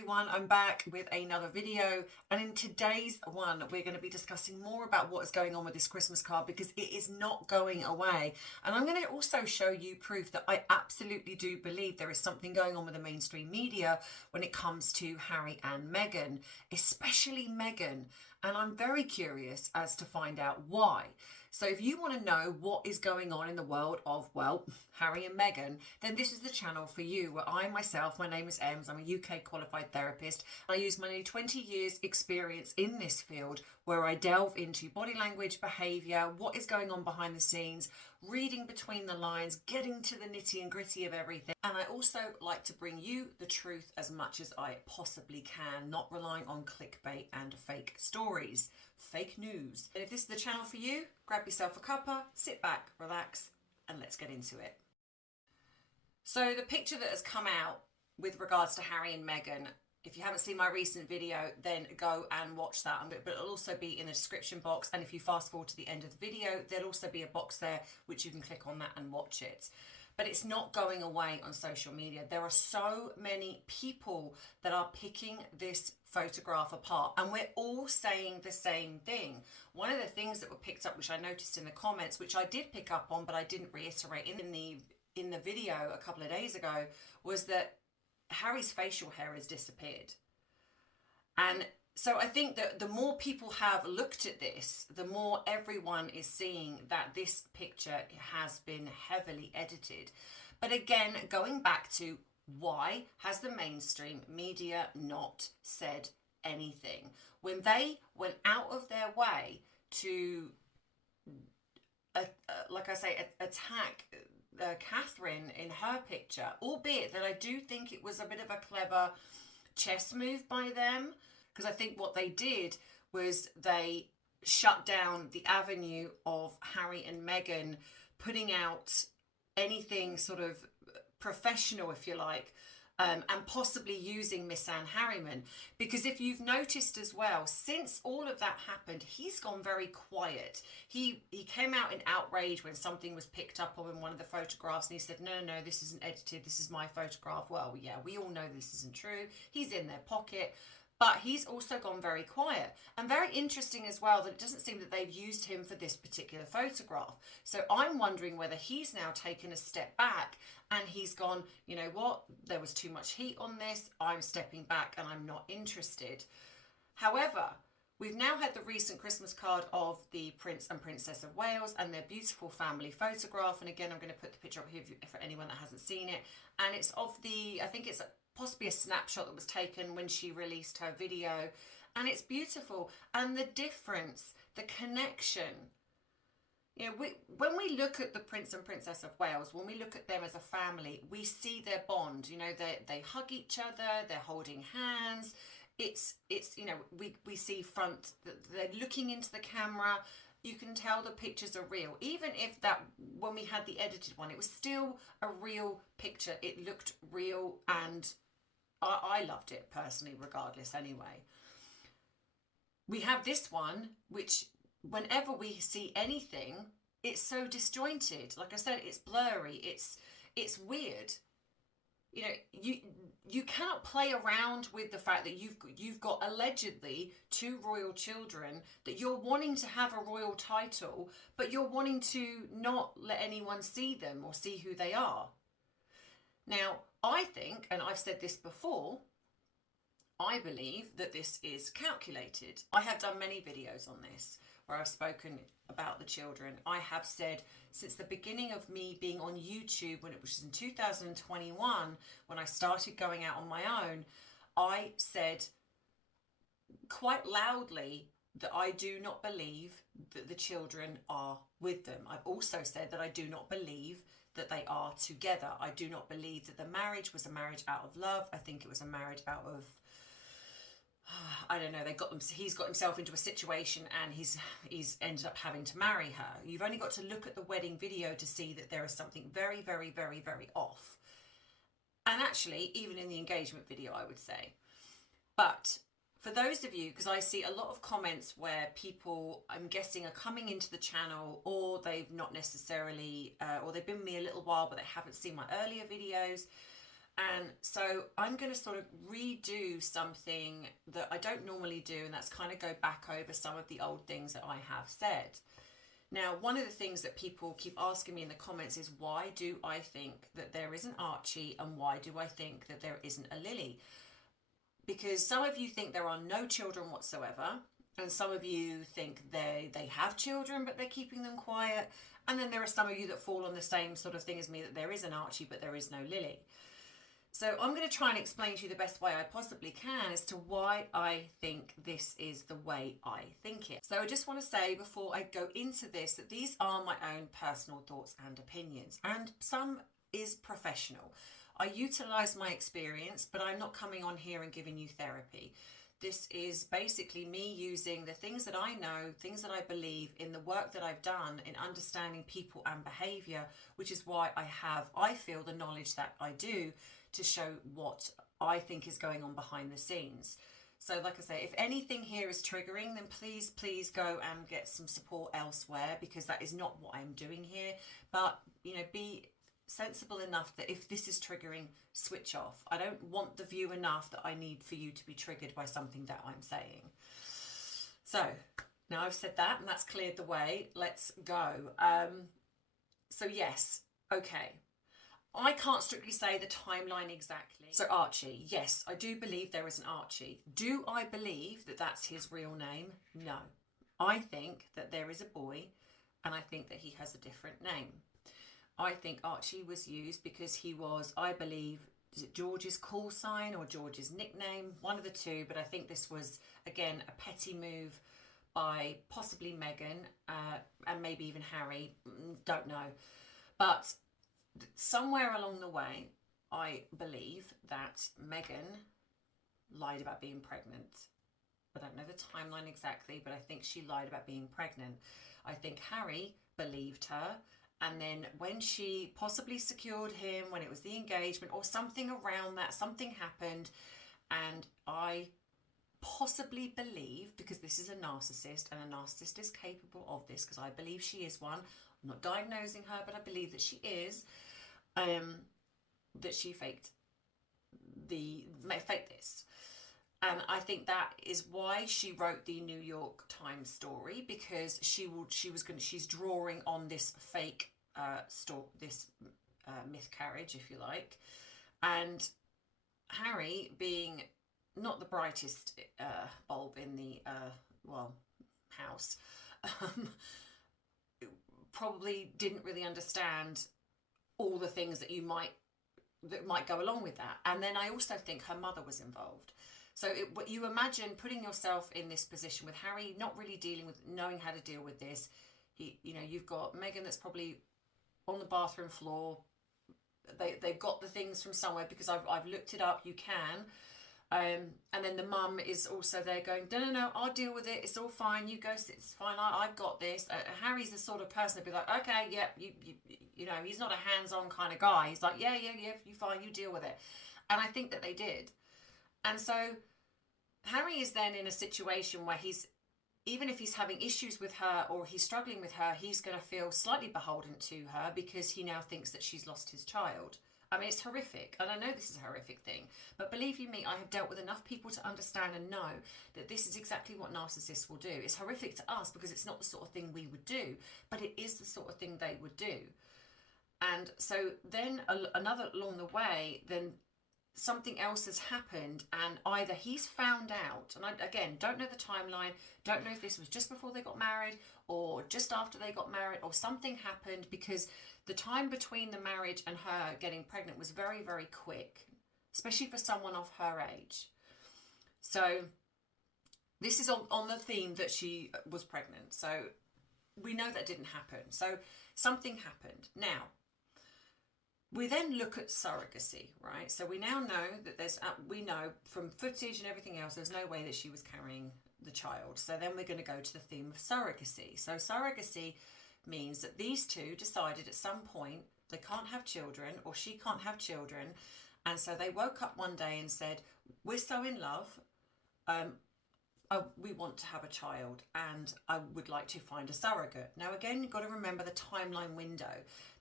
everyone, I'm back with another video, and in today's one we're going to be discussing more about what is going on with this Christmas card, because it is not going away. And I'm going to also show you proof that I absolutely do believe there is something going on with the mainstream media when it comes to Harry and Meghan, especially Meghan, and I'm very curious as to find out why. So if you want to know what is going on in the world of, well, Harry and Meghan, then this is the channel for you, where I myself, my name is Ems, I'm a UK qualified therapist. I use my nearly 20 years experience in this field, where I delve into body language, behaviour, what is going on behind the scenes, reading between the lines, getting to the nitty and gritty of everything. And I also like to bring you the truth as much as I possibly can, not relying on clickbait and fake stories, fake news. And if this is the channel for you, grab yourself a cuppa, sit back, relax, and let's get into it. So the picture that has come out with regards to Harry and Meghan, if you haven't seen my recent video, then go and watch that. But it'll also be in the description box. And if you fast forward to the end of the video, there'll also be a box there which you can click on that and watch it. But it's not going away on social media. There are so many people that are picking this photograph apart, and we're all saying the same thing. One of the things that were picked up, which I noticed in the comments, which I did pick up on but I didn't reiterate in the video a couple of days ago, was that Harry's facial hair has disappeared. And so I think that the more people have looked at this, the more everyone is seeing that this picture has been heavily edited. But again, going back to, why has the mainstream media not said anything? When they went out of their way to, like I say, attack Catherine in her picture, albeit that I do think it was a bit of a clever chess move by them, because I think what they did was they shut down the avenue of Harry and Meghan putting out anything sort of professional, if you like, and possibly using Miss Anne Harriman. Because if you've noticed as well, since all of that happened, he's gone very quiet. He came out in outrage when something was picked up on one of the photographs, and he said, no, this isn't edited, this is my photograph. Well, yeah, we all know this isn't true. He's in their pocket. But he's also gone very quiet. And very interesting as well that it doesn't seem that they've used him for this particular photograph. So I'm wondering whether he's now taken a step back and he's gone, you know what, there was too much heat on this, I'm stepping back and I'm not interested. However, we've now had the recent Christmas card of the Prince and Princess of Wales and their beautiful family photograph. And again, I'm going to put the picture up here for anyone that hasn't seen it. And it's of the, I think it's possibly a snapshot that was taken when she released her video, and it's beautiful. And the difference, the connection, you know, when we look at the Prince and Princess of Wales, when we look at them as a family, we see their bond. You know, they hug each other, they're holding hands. It's you know, we see they're looking into the camera. You can tell the pictures are real. Even if that, when we had the edited one, it was still a real picture. It looked real, and I loved it personally, regardless anyway. We have this one, which whenever we see anything, it's so disjointed. Like I said, it's blurry, it's weird. You know, you cannot play around with the fact that you've got allegedly two royal children, that you're wanting to have a royal title, but you're wanting to not let anyone see them or see who they are. Now, I think, and I've said this before, I believe that this is calculated. I have done many videos on this where I've spoken about the children. I have said since the beginning of me being on YouTube, when it was in 2021, when I started going out on my own, I said quite loudly that I do not believe that the children are with them. I've also said that I do not believe that they are together. I do not believe that the marriage was a marriage out of love. I think it was a marriage out of, I don't know, he's got himself into a situation and he's ended up having to marry her. You've only got to look at the wedding video to see that there is something very, very, very, very off. And actually, even in the engagement video, I would say. But for those of you, because I see a lot of comments where people, I'm guessing, are coming into the channel, or they've not necessarily, or they've been with me a little while, but they haven't seen my earlier videos. And so I'm going to sort of redo something that I don't normally do, and that's kind of go back over some of the old things that I have said. Now, one of the things that people keep asking me in the comments is, why do I think that there is an Archie and why do I think that there isn't a Lily? Because some of you think there are no children whatsoever, and some of you think they have children but they're keeping them quiet, and then there are some of you that fall on the same sort of thing as me, that there is an Archie but there is no Lily. So I'm going to try and explain to you the best way I possibly can as to why I think this is the way I think it. So I just want to say before I go into this that these are my own personal thoughts and opinions, and some is professional. I utilise my experience, but I'm not coming on here and giving you therapy. This is basically me using the things that I know, things that I believe in, the work that I've done in understanding people and behaviour, which is why I feel the knowledge that I do to show what I think is going on behind the scenes. So like I say, if anything here is triggering, then please go and get some support elsewhere, because that is not what I'm doing here. But, you know, be sensible enough that if this is triggering, switch off. I don't want the view enough that I need for you to be triggered by something that I'm saying. So now I've said that and that's cleared the way, let's go. So yes, okay. I can't strictly say the timeline exactly. So Archie, yes, I do believe there is an Archie. Do I believe that that's his real name? No. I think that there is a boy, and I think that he has a different name. I think Archie was used because he was, I believe, is it George's call sign or George's nickname? One of the two, but I think this was, again, a petty move by possibly Meghan and maybe even Harry, don't know. But somewhere along the way, I believe that Meghan lied about being pregnant. I don't know the timeline exactly, but I think she lied about being pregnant. I think Harry believed her, and then when she possibly secured him, when it was the engagement or something around that, something happened, and I possibly believe, because this is a narcissist and a narcissist is capable of this, because I believe she is one. I'm not diagnosing her, but I believe that she is, that she faked this. And I think that is why she wrote the New York Times story, because she's drawing on this fake miscarriage, if you like. And Harry, being not the brightest bulb in the house, probably didn't really understand all the things that might go along with that. And then I also think her mother was involved. So you imagine putting yourself in this position with Harry not really knowing how to deal with this. You've got Meghan that's probably on the bathroom floor. They've got the things from somewhere, because I've looked it up. You can. And then the mum is also there going, no, I'll deal with it. It's all fine. You go, it's fine. I've got this. Harry's the sort of person to be like, okay, yeah, you know, he's not a hands-on kind of guy. He's like, yeah, you fine. You deal with it. And I think that they did. And so Harry is then in a situation where even if he's having issues with her or he's struggling with her, he's going to feel slightly beholden to her because he now thinks that she's lost his child. I mean, it's horrific, and I know this is a horrific thing, but believe you me, I have dealt with enough people to understand and know that this is exactly what narcissists will do. It's horrific to us because it's not the sort of thing we would do, but it is the sort of thing they would do. And so then another along the way, then something else has happened, and either he's found out, and I, again, don't know the timeline, don't know if this was just before they got married or just after they got married, or something happened, because the time between the marriage and her getting pregnant was very, very quick, especially for someone of her age. So this is on the theme that she was pregnant. So we know that didn't happen. So something happened. Now, we then look at surrogacy, right? So we now know that we know from footage and everything else, there's no way that she was carrying the child. So then we're going to go to the theme of surrogacy. So surrogacy means that these two decided at some point they can't have children, or she can't have children. And so they woke up one day and said, we're so in love. we want to have a child and I would like to find a surrogate. Now, again, you've got to remember the timeline window.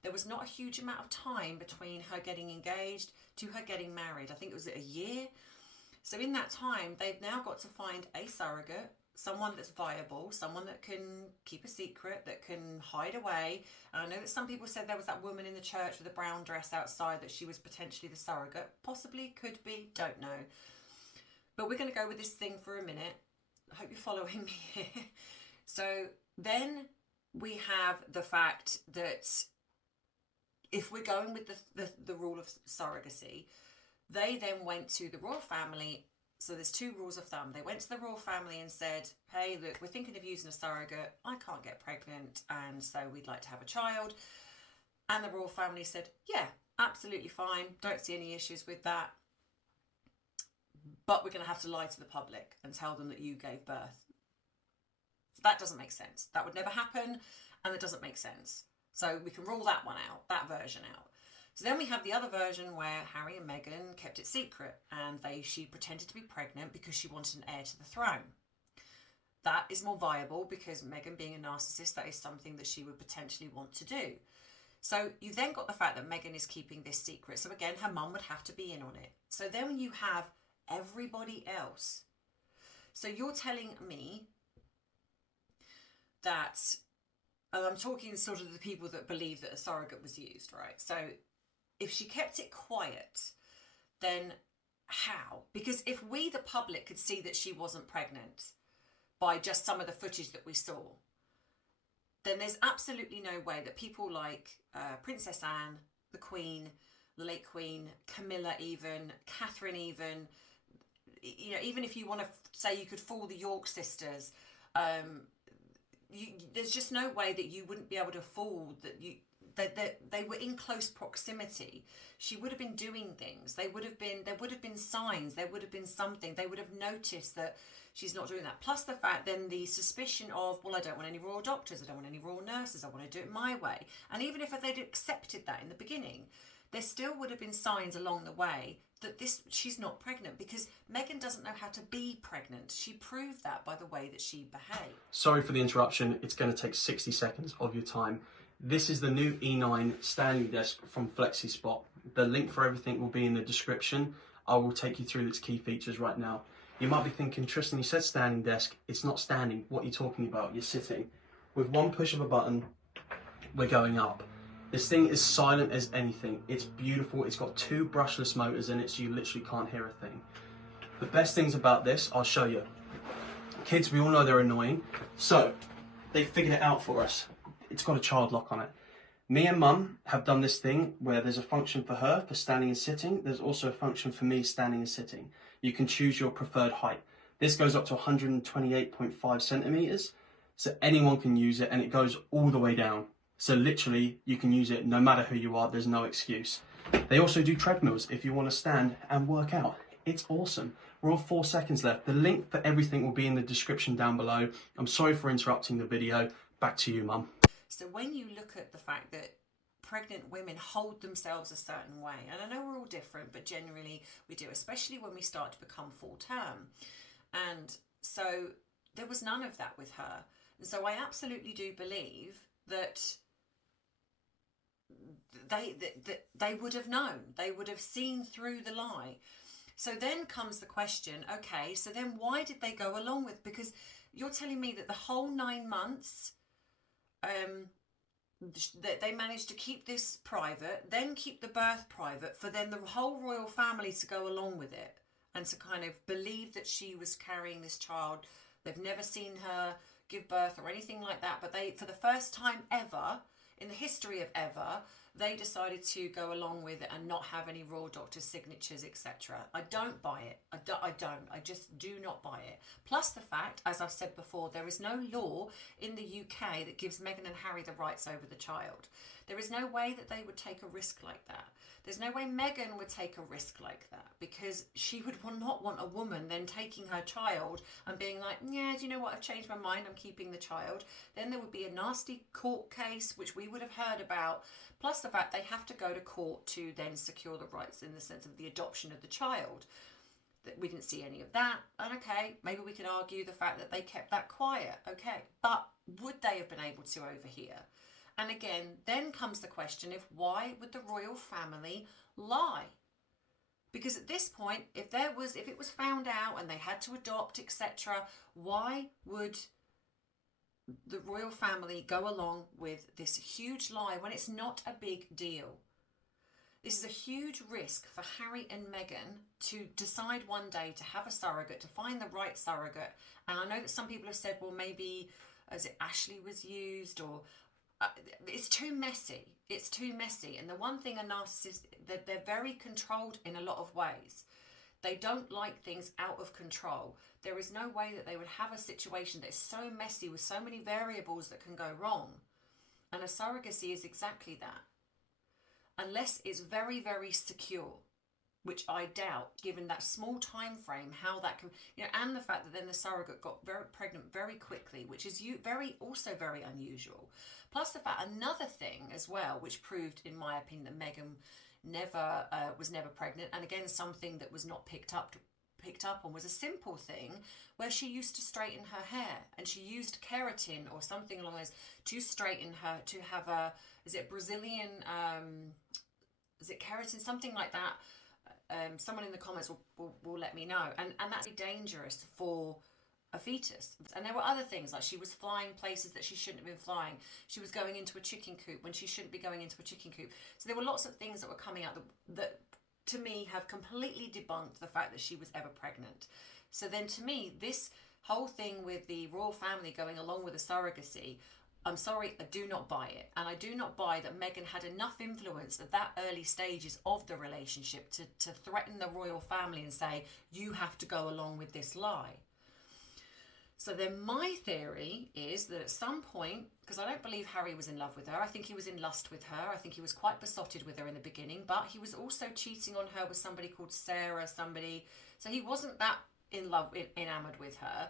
There was not a huge amount of time between her getting engaged to her getting married. I think it was a year. So in that time, they've now got to find a surrogate, someone that's viable, someone that can keep a secret, that can hide away. And I know that some people said there was that woman in the church with a brown dress outside, that she was potentially the surrogate. Possibly, could be, don't know. But we're going to go with this thing for a minute. I hope you're following me here. So then we have the fact that if we're going with the rule of surrogacy, they then went to the royal family. So there's two rules of thumb. They went to the royal family and said, hey, look, we're thinking of using a surrogate. I can't get pregnant, and so we'd like to have a child. And the royal family said, yeah, absolutely fine. Don't see any issues with that. But we're going to have to lie to the public and tell them that you gave birth. That doesn't make sense. That would never happen, and it doesn't make sense. So we can rule that one out, that version out. So then we have the other version where Harry and Meghan kept it secret, and she pretended to be pregnant because she wanted an heir to the throne. That is more viable because Meghan, being a narcissist, that is something that she would potentially want to do. So you've then got the fact that Meghan is keeping this secret. So again, her mum would have to be in on it. So then when you have everybody else, so you're telling me that, and I'm talking sort of the people that believe that a surrogate was used, right? So if she kept it quiet, then how? Because if we, the public, could see that she wasn't pregnant by just some of the footage that we saw, then there's absolutely no way that people like Princess Anne, the Queen, the late Queen, Camilla even, Catherine even, you know, even if you want to say you could fool the York sisters, there's just no way that you wouldn't be able to fool that they were in close proximity. She would have been doing things. There would have been signs. There would have been something. They would have noticed that she's not doing that. Plus the fact then the suspicion of, well, I don't want any royal doctors. I don't want any royal nurses. I want to do it my way. And even if they'd accepted that in the beginning, there still would have been signs along the way that she's not pregnant, because Meghan doesn't know how to be pregnant. She proved that by the way that she behaved. Sorry for the interruption. It's going to take 60 seconds of your time. This is the new E9 standing desk from Flexispot. The link for everything will be in the description. I will take you through its key features right now. You might be thinking, Tristan, you said standing desk. It's not standing. What are you talking about? You're sitting. With one push of a button, we're going up. This thing is silent as anything. It's beautiful. It's got two brushless motors in it, so you literally can't hear a thing. The best things about this, I'll show you. Kids, we all know they're annoying. So, they figured it out for us. It's got a child lock on it. Me and Mum have done this thing where there's a function for her for standing and sitting. There's also a function for me standing and sitting. You can choose your preferred height. This goes up to 128.5 centimeters. So anyone can use it, and it goes all the way down. So literally, you can use it no matter who you are. There's no excuse. They also do treadmills if you want to stand and work out. It's awesome. We're on 4 seconds left. The link for everything will be in the description down below. I'm sorry for interrupting the video. Back to you, Mum. So when you look at the fact that pregnant women hold themselves a certain way, and I know we're all different, but generally we do, especially when we start to become full term. And so there was none of that with her. And so I absolutely do believe that they would have known. They would have seen through the lie. So then comes the question, okay, so then why did they go along with, because you're telling me that the whole 9 months, that they managed to keep this private, then keep the birth private, for then the whole royal family to go along with it and to kind of believe that she was carrying this child. They've never seen her give birth or anything like that, but they, for the first time ever, in the history of ever, they decided to go along with it and not have any royal doctor signatures, etc. I don't buy it. I just do not buy it. Plus the fact, as I've said before, there is no law in the UK that gives Meghan and Harry the rights over the child. There is no way that they would take a risk like that. There's no way Meghan would take a risk like that, because she would not want a woman then taking her child and being like, yeah, do you know what, I've changed my mind, I'm keeping the child. Then there would be a nasty court case, which we would have heard about, plus the fact they have to go to court to then secure the rights in the sense of the adoption of the child. We didn't see any of that. And okay, maybe we could argue the fact that they kept that quiet. Okay, but would they have been able to overhear? And again, then comes the question of why would the royal family lie? Because at this point, if it was found out and they had to adopt, etc., why would the royal family go along with this huge lie when it's not a big deal? This is a huge risk for Harry and Meghan to decide one day to have a surrogate, to find the right surrogate. And I know that some people have said, well, maybe as it Ashley was used, or it's too messy. It's too messy. And the one thing a narcissist, that they're very controlled in a lot of ways. They don't like things out of control. There is no way that they would have a situation that is so messy with so many variables that can go wrong. And a surrogacy is exactly that. Unless it's very, very secure, which I doubt, given that small time frame, how that can, and the fact that then the surrogate got very pregnant very quickly, which is also very unusual. Plus the fact, another thing as well, which proved, in my opinion, that Meghan was never pregnant, and again, something that was not picked up on was a simple thing where she used to straighten her hair, and she used keratin or something along those to straighten her, to have a, is it Brazilian, is it keratin, something like that. Someone in the comments will let me know, and that's dangerous for a fetus. And there were other things, like she was flying places that she shouldn't have been flying. She was going into a chicken coop when she shouldn't be going into a chicken coop. So there were lots of things that were coming out that to me have completely debunked the fact that she was ever pregnant. So then to me, this whole thing with the royal family going along with the surrogacy, I'm sorry, I do not buy it. And I do not buy that Meghan had enough influence at that early stages of the relationship to threaten the royal family and say, you have to go along with this lie. So then my theory is that at some point, because I don't believe Harry was in love with her, I think he was in lust with her, I think he was quite besotted with her in the beginning, but he was also cheating on her with somebody called Sarah, so he wasn't that enamored with her.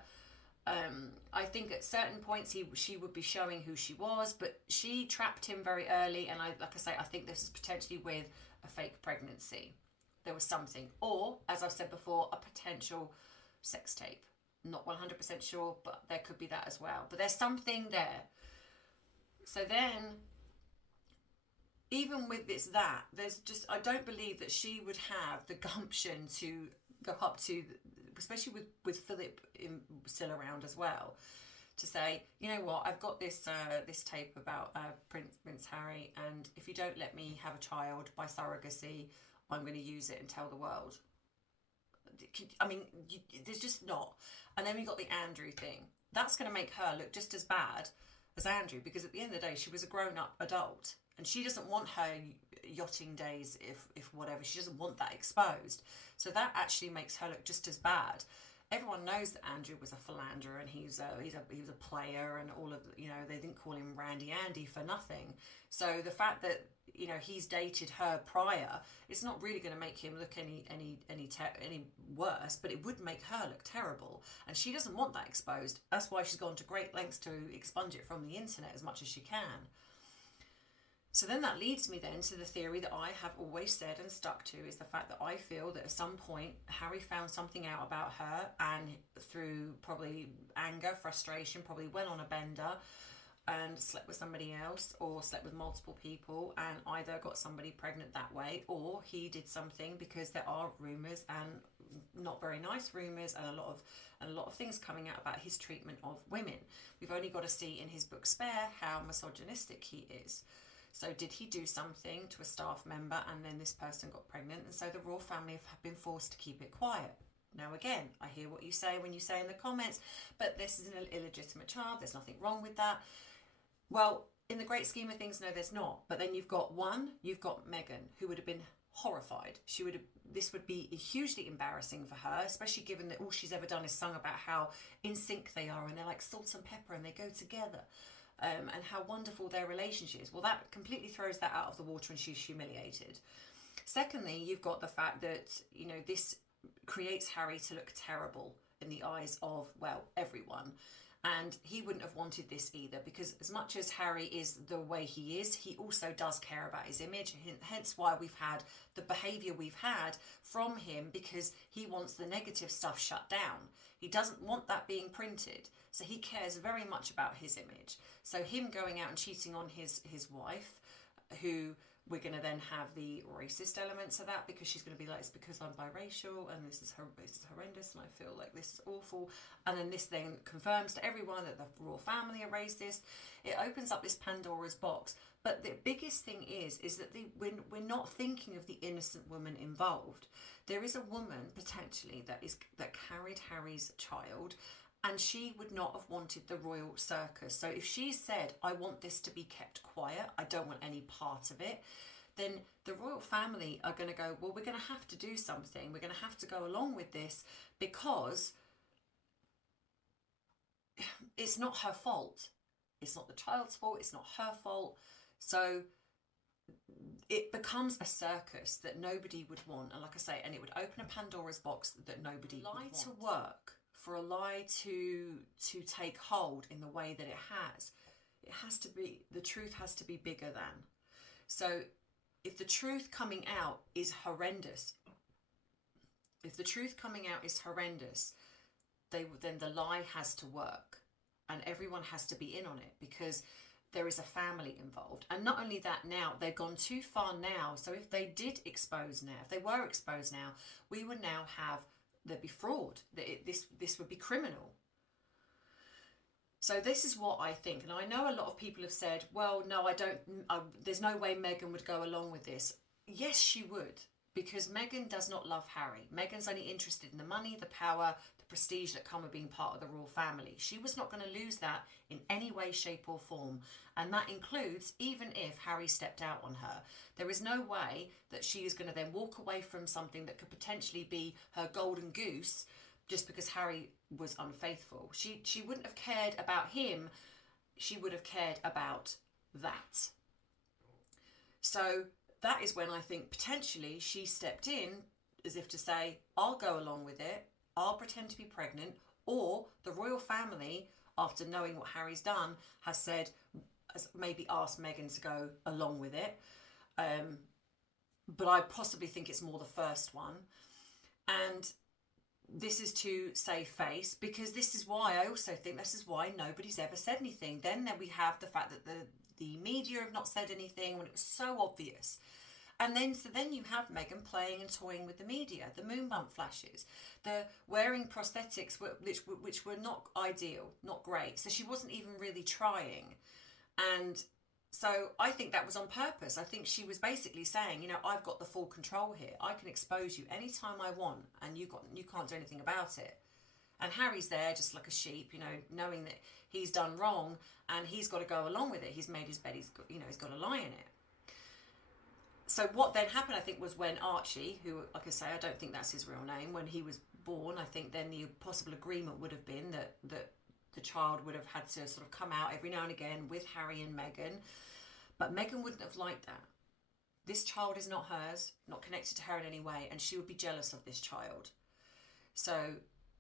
I think at certain points she would be showing who she was, but she trapped him very early, and I think this is potentially with a fake pregnancy. There was something, or as I've said before, a potential sex tape. Not 100% sure, but there could be that as well. But there's something there. So then, even with I don't believe that she would have the gumption to go up to, especially with Philip still around as well, to say, you know what, I've got this tape about Prince Harry, and if you don't let me have a child by surrogacy, I'm going to use it and tell the world. I mean, there's just not. And then we got the Andrew thing. That's going to make her look just as bad as Andrew, because at the end of the day, she was a grown-up adult, and she doesn't want her yachting days, if whatever, she doesn't want that exposed. So that actually makes her look just as bad. Everyone knows that Andrew was a philanderer, and he was a player, and all of, they didn't call him Randy Andy for nothing. So the fact that he's dated her prior, it's not really going to make him look any worse, but it would make her look terrible, and she doesn't want that exposed. That's why she's gone to great lengths to expunge it from the internet as much as she can. So then that leads me then to the theory that I have always said and stuck to, is the fact that I feel that at some point Harry found something out about her, and through probably anger, frustration, probably went on a bender and slept with somebody else, or slept with multiple people, and either got somebody pregnant that way, or he did something, because there are rumours, and not very nice rumours, and a lot of things coming out about his treatment of women. We've only got to see in his book Spare how misogynistic he is. So did he do something to a staff member, and then this person got pregnant, and so the royal family have been forced to keep it quiet? Now again, I hear what you say when you say in the comments, but this is an illegitimate child, there's nothing wrong with that. Well, in the great scheme of things, no, there's not. But then you've got Meghan, who would have been horrified. This would be hugely embarrassing for her, especially given that all she's ever done is sung about how in sync they are, and they're like salt and pepper, and they go together, and how wonderful their relationship is. Well, that completely throws that out of the water, and she's humiliated. Secondly, you've got the fact that, this creates Harry to look terrible in the eyes of, well, everyone. And he wouldn't have wanted this either, because as much as Harry is the way he is, he also does care about his image. Hence why we've had the behaviour we've had from him, because he wants the negative stuff shut down. He doesn't want that being printed. So he cares very much about his image. So him going out and cheating on his wife, who we're going to then have the racist elements of that, because she's going to be like, it's because I'm biracial and this is horrendous and I feel like this is awful. And then this then confirms to everyone that the royal family are racist. It opens up this Pandora's box. But the biggest thing is that we're not thinking of the innocent woman involved. There is a woman potentially that carried Harry's child, and she would not have wanted the royal circus. So if she said, I want this to be kept quiet, I don't want any part of it, then the royal family are going to go, well, we're going to have to do something. We're going to have to go along with this, because it's not her fault. It's not the child's fault. It's not her fault. So it becomes a circus that nobody would want. And like I say, and it would open a Pandora's box that nobody would want. To work, for a lie to take hold in the way that it has to be, the truth has to be bigger than. So if the truth coming out is horrendous, then the lie has to work, and everyone has to be in on it, because there is a family involved. And not only that, now they've gone too far now. So if they did expose now, if they were exposed now, we would now have, there'd be fraud. This would be criminal. So this is what I think. And I know a lot of people have said, well, no, there's no way Meghan would go along with this. Yes, she would, because Meghan does not love Harry. Meghan's only interested in the money, the power, the prestige that come with being part of the royal family. She was not going to lose that in any way, shape or form. And that includes even if Harry stepped out on her. There is no way that she is going to then walk away from something that could potentially be her golden goose just because Harry was unfaithful. She wouldn't have cared about him. She would have cared about that. So that is when I think potentially she stepped in, as if to say, I'll go along with it, I'll pretend to be pregnant, or the royal family, after knowing what Harry's done, has maybe asked Meghan to go along with it. But I possibly think it's more the first one. And this is to save face, because this is why nobody's ever said anything. Then we have the fact that the media have not said anything when it was so obvious. And then you have Meghan playing and toying with the media, the moon bump flashes, the wearing prosthetics which were not ideal, not great. So she wasn't even really trying. And so I think that was on purpose. I think she was basically saying, I've got the full control here. I can expose you anytime I want, and you can't do anything about it. And Harry's there just like a sheep, knowing that he's done wrong and he's got to go along with it. He's made his bed, he's got a lie in it. So what then happened, I think, was when Archie, who, like I say, I don't think that's his real name, when he was born, I think then the possible agreement would have been that the child would have had to sort of come out every now and again with Harry and Meghan. But Meghan wouldn't have liked that. This child is not hers, not connected to her in any way, and she would be jealous of this child. So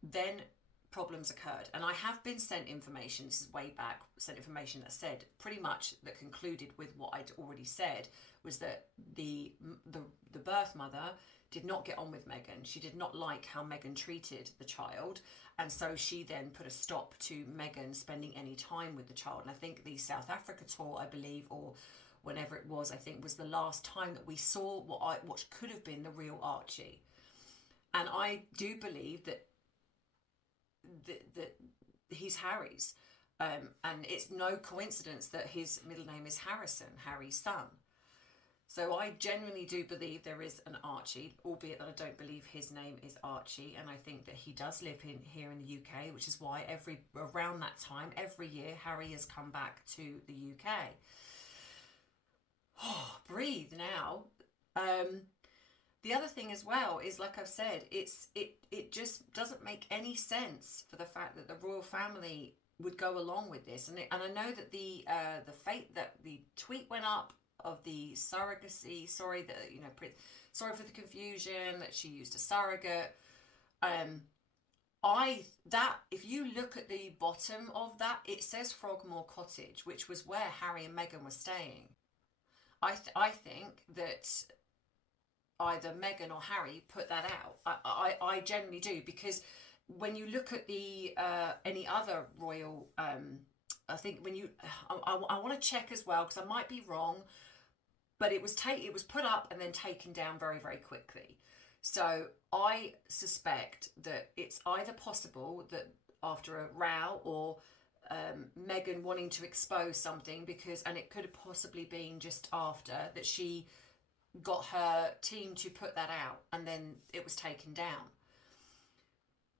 then problems occurred. And I have been sent information, this is way back, that said pretty much, that concluded with what I'd already said, was that the birth mother did not get on with Meghan. She did not like how Meghan treated the child. And so she then put a stop to Meghan spending any time with the child. And I think the South Africa tour, I believe, or whenever it was, I think was the last time that we saw what could have been the real Archie. And I do believe that he's Harry's. And it's no coincidence that his middle name is Harrison, Harry's son. So I genuinely do believe there is an Archie, albeit that I don't believe his name is Archie. And I think that he does live here in the UK, which is why around that time, every year, Harry has come back to the UK. Oh, breathe now. The other thing as well is, like I've said, it just doesn't make any sense for the fact that the royal family would go along with this. And I know that the tweet went up of the surrogacy, sorry for the confusion, that she used a surrogate. And I know that the tweet went up of the surrogacy, sorry for the confusion, that she used a surrogate. And I know that the tweet went up of the surrogacy, sorry for the confusion, that she used a surrogate. And I know that the tweet went up of the surrogacy, sorry for the confusion, that she used a surrogate. And if you look at the bottom of that, it says Frogmore Cottage, which was where Harry and Meghan were staying. I think that either Meghan or Harry put that out. I generally do, because when you look at the any other royal, I think when you, I want to check as well, because I might be wrong, but it was put up and then taken down very, very quickly. So I suspect that it's either possible that after a row, or Meghan wanting to expose something, and it could have possibly been just after that she got her team to put that out and then it was taken down,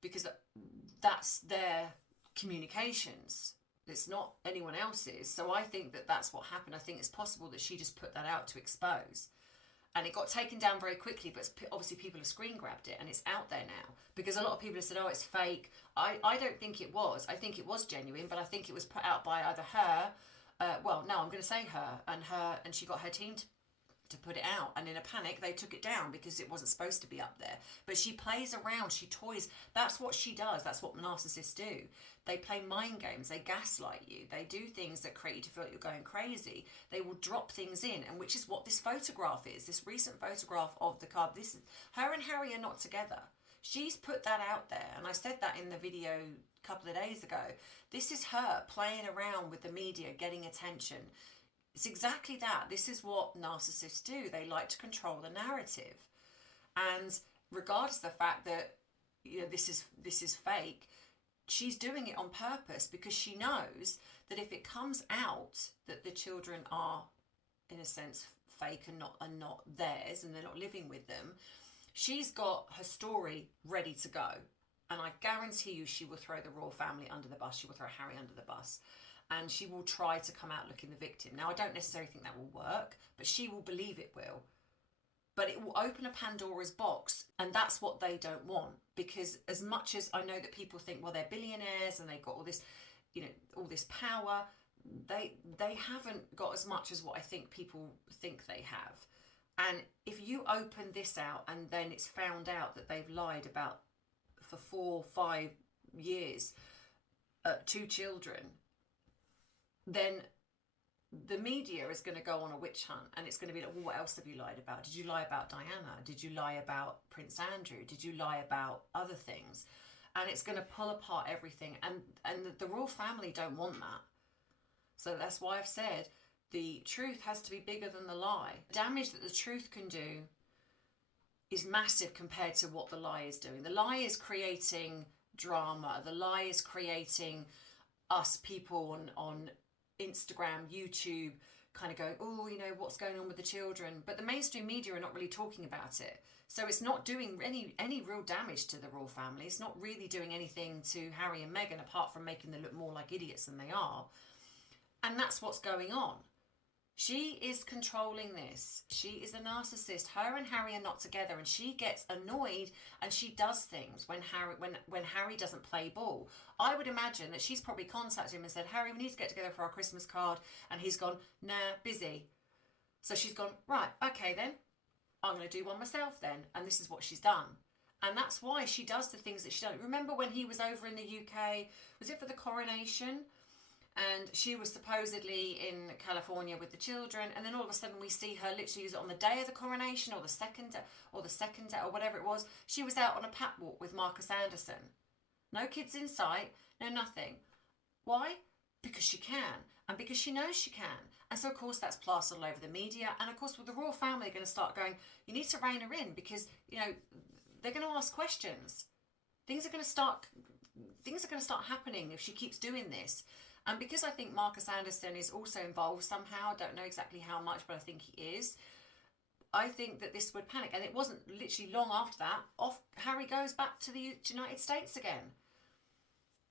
because that's their communications. It's not anyone else's. So I think that that's what happened. I think it's possible that she just put that out to expose. And it got taken down very quickly, but obviously people have screen grabbed it and it's out there now. Because a lot of people have said, oh, it's fake. I don't think it was. I think it was genuine, but I think it was put out by either her, I'm going to say her, and she got her team to put it out, and in a panic they took it down because it wasn't supposed to be up there. But she plays around, she toys. That's what she does. That's what narcissists do. They play mind games, they gaslight you, they do things that create you to feel like you're going crazy. They will drop things in, and which is what this photograph is, this recent photograph of the card. This is her and Harry are not together. She's put that out there, and I said that in the video a couple of days ago. This is her playing around with the media, getting attention. It's exactly that. This is what narcissists do. They like to control the narrative. And regardless of the fact that this is fake, she's doing it on purpose, because she knows that if it comes out that the children are, in a sense, fake and not theirs, and they're not living with them, she's got her story ready to go. And I guarantee you she will throw the royal family under the bus. She will throw Harry under the bus. And she will try to come out looking the victim. Now, I don't necessarily think that will work, but she will believe it will. But it will open a Pandora's box, and that's what they don't want. Because as much as I know that people think, well, they're billionaires and they've got all this, all this power, they haven't got as much as what I think people think they have. And if you open this out and then it's found out that they've lied about, for 4 or 5 years, 2 children, then the media is going to go on a witch hunt, and it's going to be like, well, what else have you lied about? Did you lie about Diana? Did you lie about Prince Andrew? Did you lie about other things? And it's going to pull apart everything. And the royal family don't want that. So that's why I've said the truth has to be bigger than the lie. The damage that the truth can do is massive compared to what the lie is doing. The lie is creating drama. The lie is creating us people on Instagram, YouTube, kind of going, oh, what's going on with the children? But the mainstream media are not really talking about it. So it's not doing any real damage to the royal family. It's not really doing anything to Harry and Meghan, apart from making them look more like idiots than they are. And that's what's going on. She is controlling this. She is a narcissist. Her and Harry are not together, and she gets annoyed and she does things when Harry doesn't play ball. I would imagine that she's probably contacted him and said, Harry, we need to get together for our Christmas card. And he's gone, nah, busy. So she's gone, right, okay then. I'm going to do one myself then. And this is what she's done. And that's why she does the things that she does. Remember when he was over in the UK, was it for the coronation? And she was supposedly in California with the children, and then all of a sudden we see her literally, is it on the day of the coronation or the second day or whatever it was, she was out on a pat walk with Marcus Anderson. No kids in sight, no nothing. Why? Because she can, and because she knows she can. And so of course that's plastered all over the media, and of course with the royal family are going to start going, you need to rein her in, because they're going to ask questions. Things are going to start happening if she keeps doing this. And because I think Marcus Anderson is also involved somehow, I don't know exactly how much, but I think he is, I think that this would panic. And it wasn't literally long after that, Harry goes back to the United States again.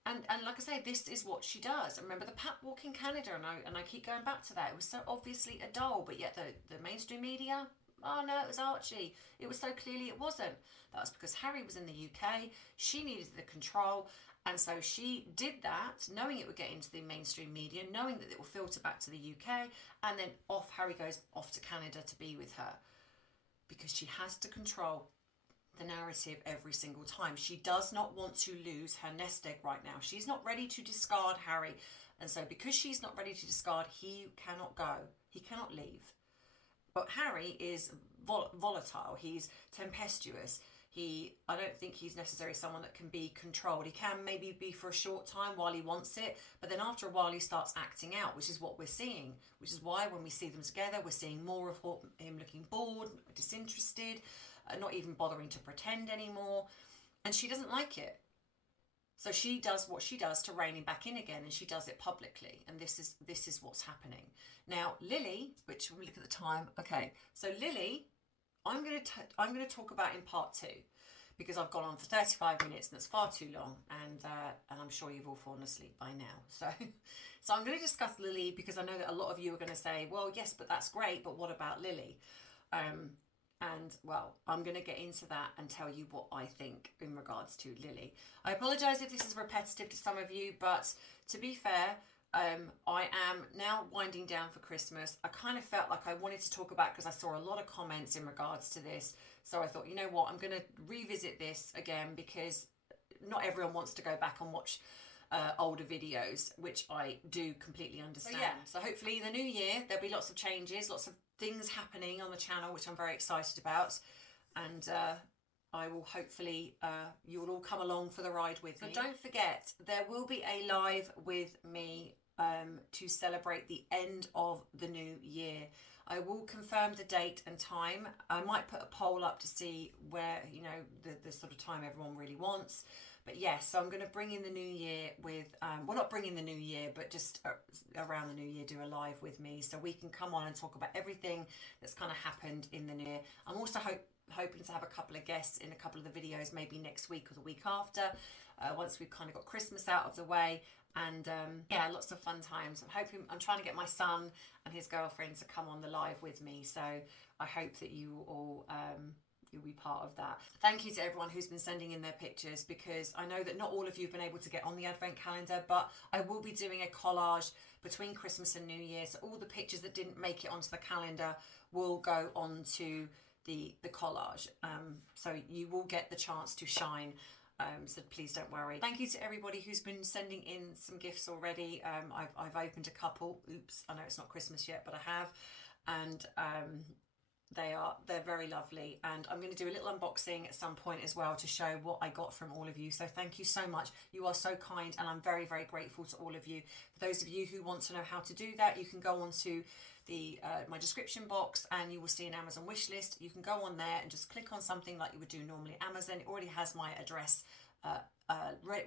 And like I say, this is what she does. And remember the pat walk in Canada, and I keep going back to that. It was so obviously a doll, but yet the mainstream media, oh no, it was Archie. It was so clearly it wasn't. That was because Harry was in the UK, she needed the control, and so she did that, knowing it would get into the mainstream media, knowing that it will filter back to the UK, and then Harry goes off to Canada to be with her. Because she has to control the narrative every single time. She does not want to lose her nest egg right now. She's not ready to discard Harry. And so because she's not ready to discard, he cannot go. He cannot leave. But Harry is volatile. He's tempestuous. I don't think he's necessarily someone that can be controlled. He can maybe be for a short time while he wants it, but then after a while he starts acting out, which is what we're seeing, which is why when we see them together, we're seeing more of him looking bored, disinterested, not even bothering to pretend anymore, and she doesn't like it. So she does what she does to rein him back in again, and she does it publicly, and this is what's happening. Now, Lily, which when we look at the time, okay, so Lily, I'm going to talk about in part 2, because I've gone on for 35 minutes and it's far too long, and I'm sure you've all fallen asleep by now. So I'm going to discuss Lily, because I know that a lot of you are going to say, well, yes, but that's great, but what about Lily? And well, I'm going to get into that and tell you what I think in regards to Lily. I apologise if this is repetitive to some of you, but to be fair, I am now winding down for Christmas. I kind of felt like I wanted to talk about, because I saw a lot of comments in regards to this. So I thought, you know what, I'm going to revisit this again, because not everyone wants to go back and watch older videos, which I do completely understand. So yeah, so hopefully the new year, there'll be lots of changes, lots of things happening on the channel, which I'm very excited about. And I will hopefully, you will all come along for the ride with me. So don't forget, there will be a live with me to celebrate the end of the new year. I will confirm the date and time. I might put a poll up to see where, you know, the sort of time everyone really wants. But yes, so I'm going to bring in the new year with, well, not bring in the new year, but just around the new year, do a live with me, so we can come on and talk about everything that's kind of happened in the new year. I'm also hoping to have a couple of guests in a couple of the videos, maybe next week or the week after, once we've kind of got Christmas out of the way. And yeah, lots of fun times. I'm trying to get my son and his girlfriend to come on the live with me, so I hope that you all you'll be part of that. Thank you to everyone who's been sending in their pictures, because I know that not all of you have been able to get on the advent calendar, but I will be doing a collage between Christmas and New Year, so all the pictures that didn't make it onto the calendar will go onto the collage, so you will get the chance to shine. So please don't worry. Thank you to everybody who's been sending in some gifts already. I've opened a couple. Oops, I know it's not Christmas yet, but I have, and they're very lovely, and I'm going to do a little unboxing at some point as well to show what I got from all of you. So thank you so much. You are so kind, and I'm very, very grateful to all of you. For those of you who want to know how to do that, you can go on to the my description box, and you will see an Amazon wish list. You can go on there and just click on something like you would do normally. Amazon, it already has my address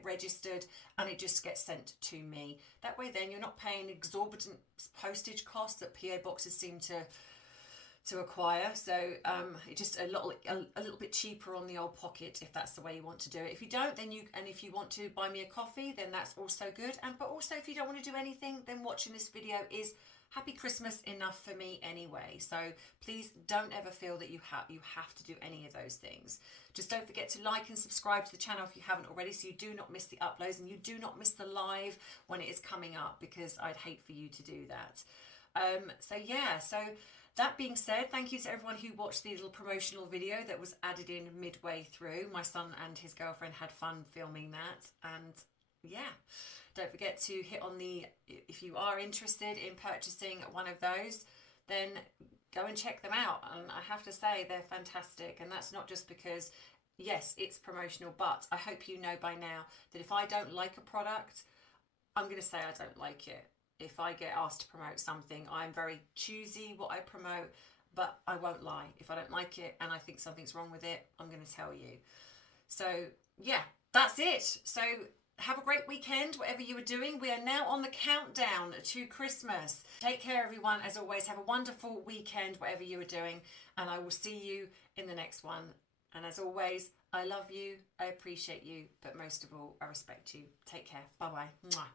registered, and it just gets sent to me. That way then you're not paying exorbitant postage costs that PO boxes seem to acquire, so it's just a little bit cheaper on the old pocket if that's the way you want to do it. If you don't, then if you want to buy me a coffee, then that's also good. But also, if you don't want to do anything, then watching this video is happy Christmas enough for me anyway. So please don't ever feel that you have to do any of those things. Just don't forget to like and subscribe to the channel if you haven't already, so you do not miss the uploads and you do not miss the live when it is coming up, because I'd hate for you to do that. So yeah, so that being said, thank you to everyone who watched the little promotional video that was added in midway through. My son and his girlfriend had fun filming that, and yeah, don't forget to hit on if you are interested in purchasing one of those, then go and check them out. And I have to say, they're fantastic, and that's not just because, yes, it's promotional, but I hope you know by now that if I don't like a product, I'm going to say I don't like it. If I get asked to promote something, I'm very choosy what I promote, but I won't lie. If I don't like it and I think something's wrong with it, I'm going to tell you. So yeah, that's it. So have a great weekend, whatever you are doing. We are now on the countdown to Christmas. Take care, everyone. As always, have a wonderful weekend, whatever you are doing, and I will see you in the next one. And as always, I love you, I appreciate you, but most of all, I respect you. Take care. Bye-bye. Mwah.